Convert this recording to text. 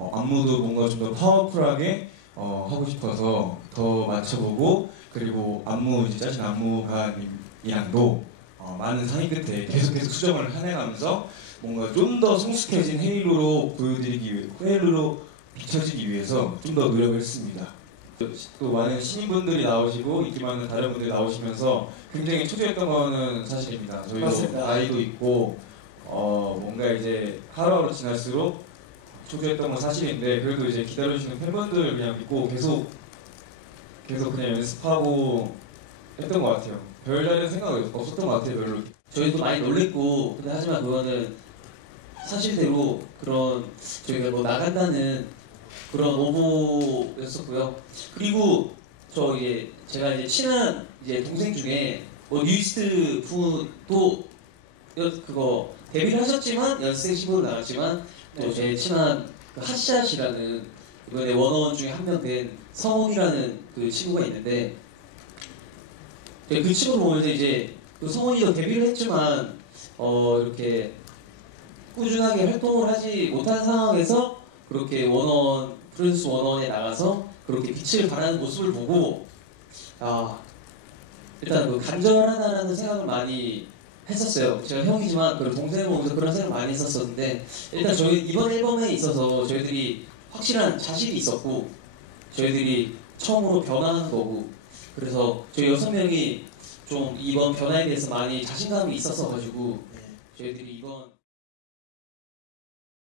어, 안무도 뭔가 좀 더 파워풀하게 어, 하고 싶어서 더 맞춰보고 그리고 안무 이제 짜신 안무가이랑도 어, 많은 상의 끝에 계속 계속 수정을 해내가면서 뭔가 좀 더 성숙해진 헤일로로 보여드리기 위해 헤일로로 비춰지기 위해서 좀 더 노력을 했습니다. 또 많은 신인분들이 나오시고 인기 많은 다른 분들이 나오시면서 굉장히 초조했던 거는 사실입니다. 저희도 맞습니다. 나이도 있고 어 뭔가 이제 하루하루 지날수록 초조했던 건 사실인데 그래도 이제 기다려주시는 팬분들 그냥 믿고 계속 계속 그냥 연습하고 했던 것 같아요. 별다른 생각 없었던 것 같아요 별로. 저희도 많이 놀랬고 근데 하지만 그거는 사실대로 그런 저희가 뭐 나간다는 그런 오보였었고요. 그리고 저 이제 제가 이제 친한 이제 동생 중에 뭐 뉴이스트 분도 연- 그거 데뷔를 하셨지만 연습생식으로 나갔지만 또 제 친한 그 핫샷이라는 이번에 원어원 중에 한 명 된 성훈이라는 그 친구가 있는데 네, 그 친구를 보면서 이제 그 성훈이도 데뷔를 했지만 어 이렇게 꾸준하게 활동을 하지 못한 상황에서 그렇게 원원 프린스 원원에 나가서 그렇게 빛을 발하는 모습을 보고 아 일단 그 간절하다라는 생각을 많이 했었어요. 제가 형이지만 그 동생을 보면서 그런 생각 많이 했었었는데 일단 저희 이번 앨범에 있어서 저희들이 확실한 자신이 있었고 저희들이 처음으로 변화하는 거고 그래서 저희 여섯 명이 좀 이번 변화에 대해서 많이 자신감이 있었어 가지고 저희들이 이번